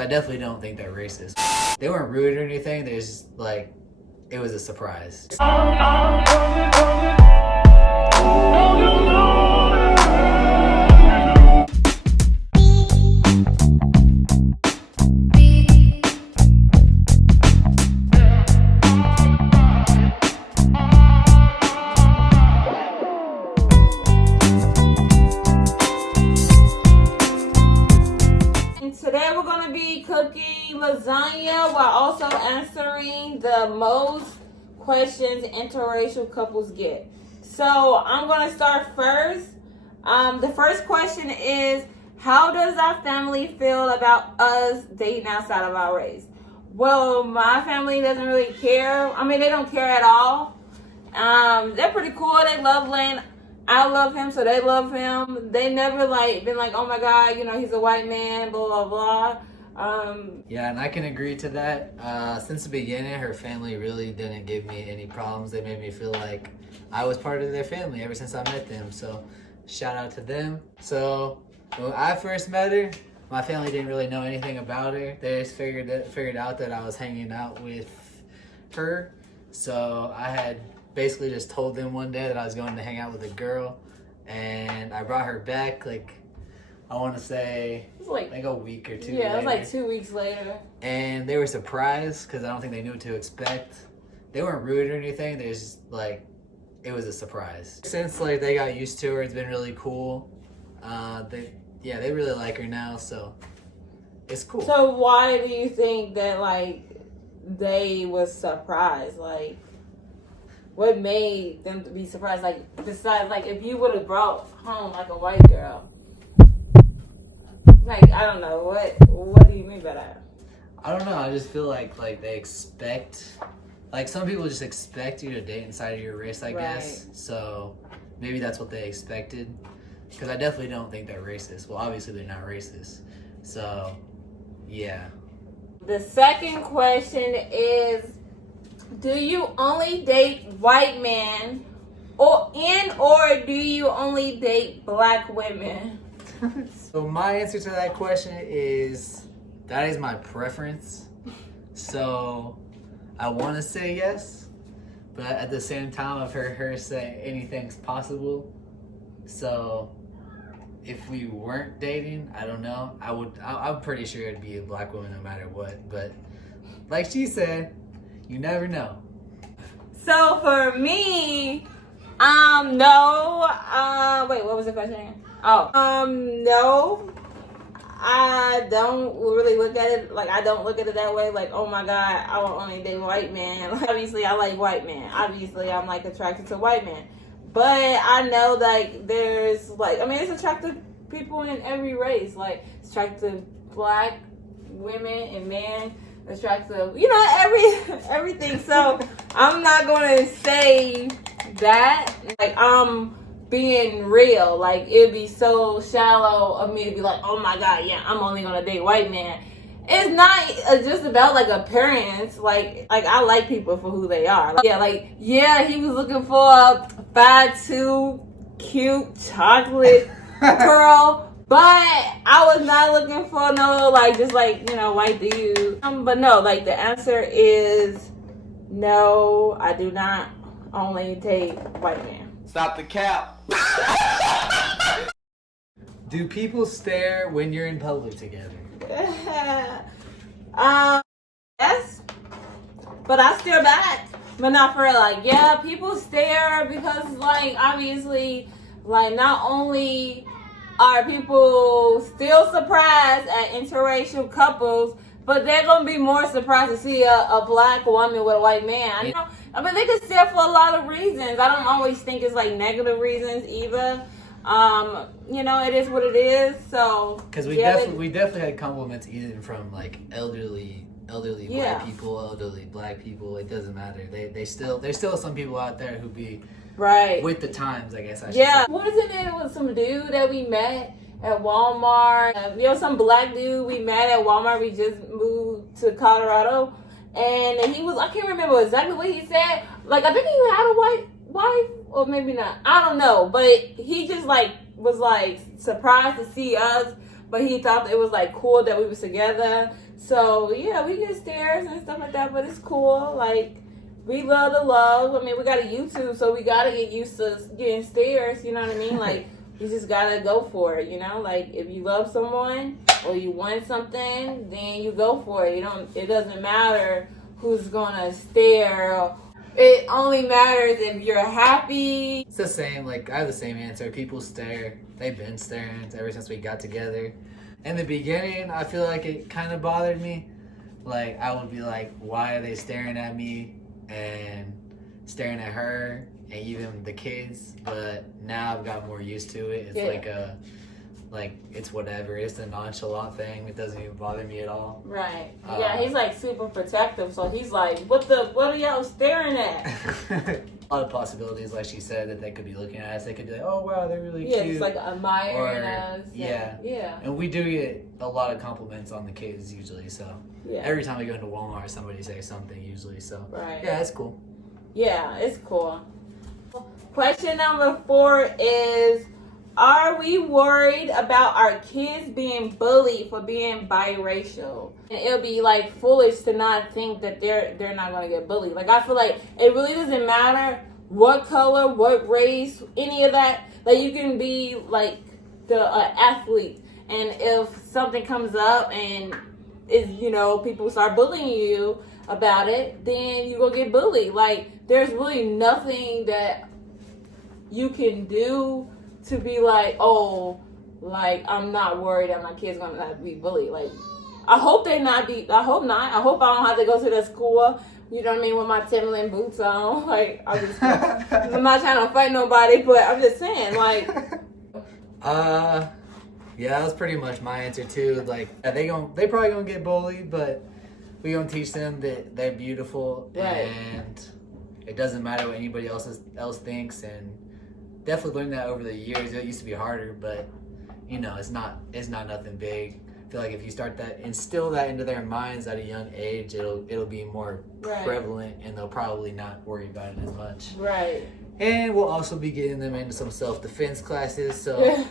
I definitely don't think they're racist. They weren't rude or anything. They just like, it was a surprise. Today we're going to be cooking lasagna while also answering the most questions interracial couples get. So I'm going to start first. The first question is, how does our family feel about us dating outside of our race? Well, my family doesn't really care. I mean, they don't care at all. They're pretty cool. They love Lane. I love him, so they love him. They never been like, oh my God, he's a white man, blah, blah, blah. Yeah, and I can agree to that. Since the beginning, her family really didn't give me any problems. They made me feel like I was part of their family ever since I met them. So shout out to them. So when I first met her, my family didn't really know anything about her. They just figured out that I was hanging out with her. So I had basically just told them one day that I was going to hang out with a girl, and I brought her back I want to say like a week or two later. Yeah, it was like 2 weeks later. And they were surprised because I don't think they knew what to expect. They weren't rude or anything. They just it was a surprise. Since they got used to her, it's been really cool. They really like her now, so it's cool. So why do you think that they was surprised? What made them to be surprised? Besides, if you would have brought home a white girl, I don't know. What do you mean by that? I don't know. I just feel like they expect, some people just expect you to date inside of your race, I guess. So maybe that's what they expected. Because I definitely don't think they're racist. Well, obviously they're not racist. So, yeah. The second question is, do you only date white men or do you only date black women? So my answer to that question is, that is my preference. So I want to say yes, but at the same time I've heard her say anything's possible. So if we weren't dating, I don't know. I'm pretty sure it'd be a black woman no matter what. But like she said, you never know. So for me, no. Wait, what was the question? No. I don't really look at it I don't look at it that way. Oh my God, I will only date white men. Obviously, I like white men. Obviously, I'm attracted to white men. But I know there's it's attractive people in every race. It's attractive black women and men. Attractive, everything. So I'm not gonna say that. I'm being real. It'd be so shallow of me to be oh my God, yeah, I'm only gonna date white men. It's not just about appearance. I like people for who they are. He was looking for a 5'2", cute chocolate girl. But I was not looking for no white dude. But no, the answer is no. I do not only date white men. Stop the cap. Do people stare when you're in public together? Yes, but I stare back. But not for real. Yeah, people stare because obviously not only are people still surprised at interracial couples, but they're gonna be more surprised to see a black woman with a white man. They can stare for a lot of reasons. I don't always think it's negative reasons either. It is what it is. So because we definitely had compliments even from elderly white people, elderly black people. It doesn't matter. There's still some people out there who be right with the times, I guess. I should say. Wasn't it with some dude that we met at Walmart? Some black dude we met at Walmart. We just moved to Colorado, and he was, I can't remember exactly what he said. I think he had a white wife, or maybe not. I don't know, but he just was surprised to see us, but he thought it was cool that we was together. So yeah, we get stares and stuff like that, but it's cool. Like, we love the love. I mean, we got a YouTube, so we gotta get used to getting stares. You know what I mean? Like, you just gotta go for it. You know, like if you love someone or you want something, then you go for it. It doesn't matter who's gonna stare. It only matters if you're happy. It's the same. Like, I have the same answer. People stare. They've been staring ever since we got together. In the beginning, I feel like it kind of bothered me. Like, I would be like, why are they staring at me and staring at her and even the kids? But now I've got more used to it. It's it's whatever. It's a nonchalant thing. It doesn't even bother me at all. Right. Yeah, he's like super protective. So he's like, what are y'all staring at? A lot of possibilities, like she said, that they could be looking at us. They could be like, oh, wow, they're really yeah, cute. just like admiring us. Yeah. Yeah. And we do get a lot of compliments on the kids usually. So yeah. Every time we go into Walmart, somebody says something usually. So right. Yeah, it's cool. Yeah, it's cool. Question number 4 is, are we worried about our kids being bullied for being biracial? And it'll be like foolish to not think that they're not going to get bullied. Like, I feel like it really doesn't matter what color, what race, any of that. Like, you can be like the athlete, and if something comes up and people start bullying you about it, then you will get bullied. Like, there's really nothing that you can do to be like, oh, like, I'm not worried that my kid's gonna not be bullied. Like, I hope not. I hope I don't have to go to the school, you know what I mean, with my Timberland boots on. Like, I'm not trying to fight nobody, but I'm just saying, like. Yeah, that was pretty much my answer too. Like, they probably gonna get bullied, but we gonna teach them that they're beautiful, right. And it doesn't matter what anybody else thinks, and definitely learned that over the years. It used to be harder, but it's not nothing big. I feel like if you instill that into their minds at a young age, it'll be more right. prevalent, and they'll probably not worry about it as much. Right. And we'll also be getting them into some self-defense classes, so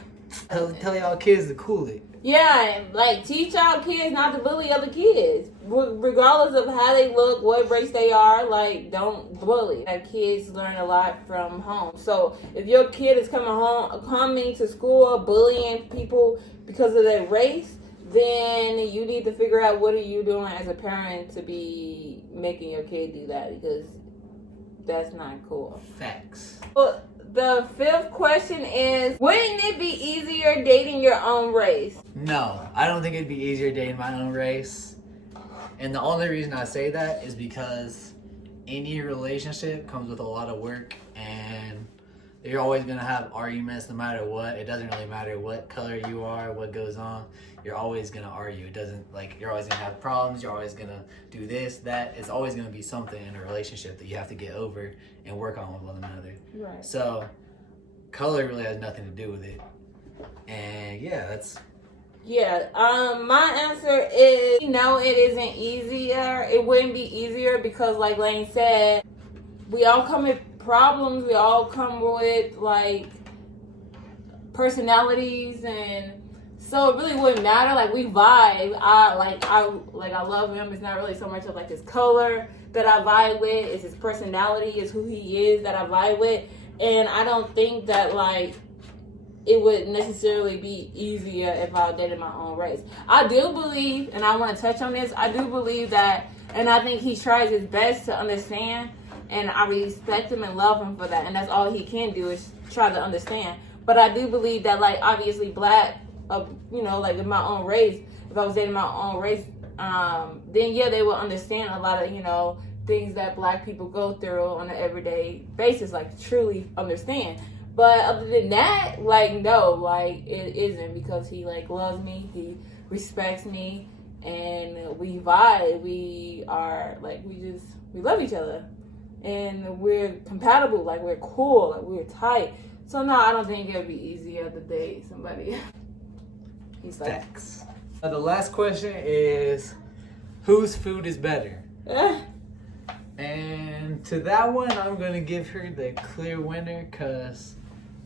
tell y'all kids to cool it. Yeah, like, teach y'all kids not to bully other kids, regardless of how they look, what race they are. Like, don't bully. Kids learn a lot from home. So if your kid is coming to school bullying people because of their race, then you need to figure out what are you doing as a parent to be making your kid do that, because that's not cool. Facts. Well, the 5th question is, wouldn't it be easier dating your own race? No, I don't think it'd be easier dating my own race. And the only reason I say that is because any relationship comes with a lot of work, and you're always going to have arguments no matter what. It doesn't really matter what color you are, what goes on. You're always going to argue. It doesn't, like, you're always going to have problems. You're always going to do this, that. It's always going to be something in a relationship that you have to get over and work on with one another. Right. So color really has nothing to do with it. And yeah, that's... Yeah, my answer is, no, it isn't easier. It wouldn't be easier because, like Lane said, we all come with problems. We all come with, like, personalities, and so it really wouldn't matter. Like, we vibe. I love him. It's not really so much of like his color that I vibe with. It's his personality. It's who he is that I vibe with. And I don't think that, like, it would necessarily be easier if I dated my own race. I do believe, and I want to touch on this, I do believe that, and I think he tries his best to understand, and I respect him and love him for that, and that's all he can do is try to understand. But I do believe that, like, obviously black, like in my own race, if I was dating my own race, then yeah, they would understand a lot of, things that black people go through on an everyday basis, like truly understand. But other than that, like, no, like, it isn't, because he, like, loves me, he respects me, and we vibe. We are, like, we love each other, and we're compatible, like, we're cool, like, we're tight. So no, I don't think it would be easier to date somebody. He's like, facts. The last question is, whose food is better? And to that one, I'm going to give her the clear winner, because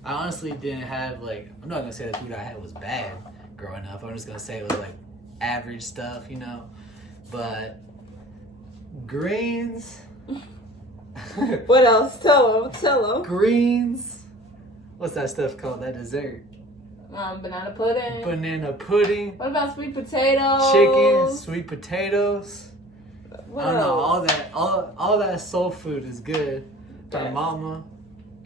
I honestly didn't have, like, I'm not going to say the food I had was bad growing up. I'm just going to say it was, like, average stuff, But greens. What else? Tell them. Greens. What's that stuff called? That dessert? Banana pudding. Banana pudding. What about sweet potatoes? Chicken, sweet potatoes. What I don't know. else? All that soul food is good. Her Yes. mama,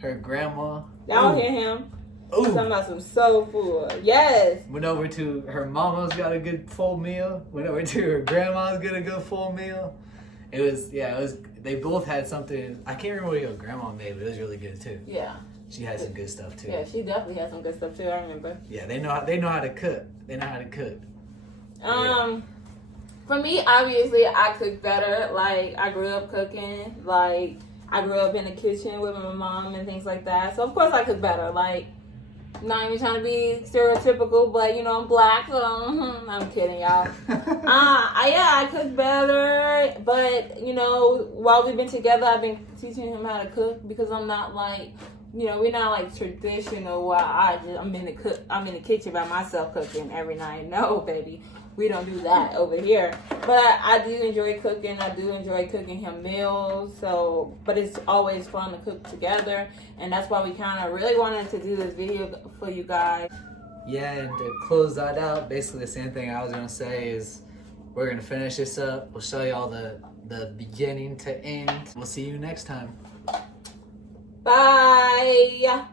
her grandma. Y'all Ooh. hear him? Ooh. Talking about some soul food. Yes. Went over to her mama's, got a good full meal. Went over to her grandma's, got a good full meal. It was. They both had something. I can't remember what your grandma made, but it was really good too. Yeah. She had some good stuff too. Yeah, she definitely had some good stuff too. I remember. Yeah, they know how to cook. They know how to cook. For me, obviously, I cook better. Like, I grew up cooking. Like, I grew up in the kitchen with my mom and things like that. So, of course, I cook better. Like, not even trying to be stereotypical, but, you know, I'm black. So, I'm kidding, y'all. I cook better. But, you know, while we've been together, I've been teaching him how to cook because I'm not like, you know, we're not like traditional where I'm in the kitchen by myself cooking every night. No, baby. We don't do that over here. But I do enjoy cooking. I do enjoy cooking him meals. So, but it's always fun to cook together. And that's why we kind of really wanted to do this video for you guys. Yeah, and to close that out, basically the same thing I was going to say is we're going to finish this up. We'll show you all the beginning to end. We'll see you next time. Bye.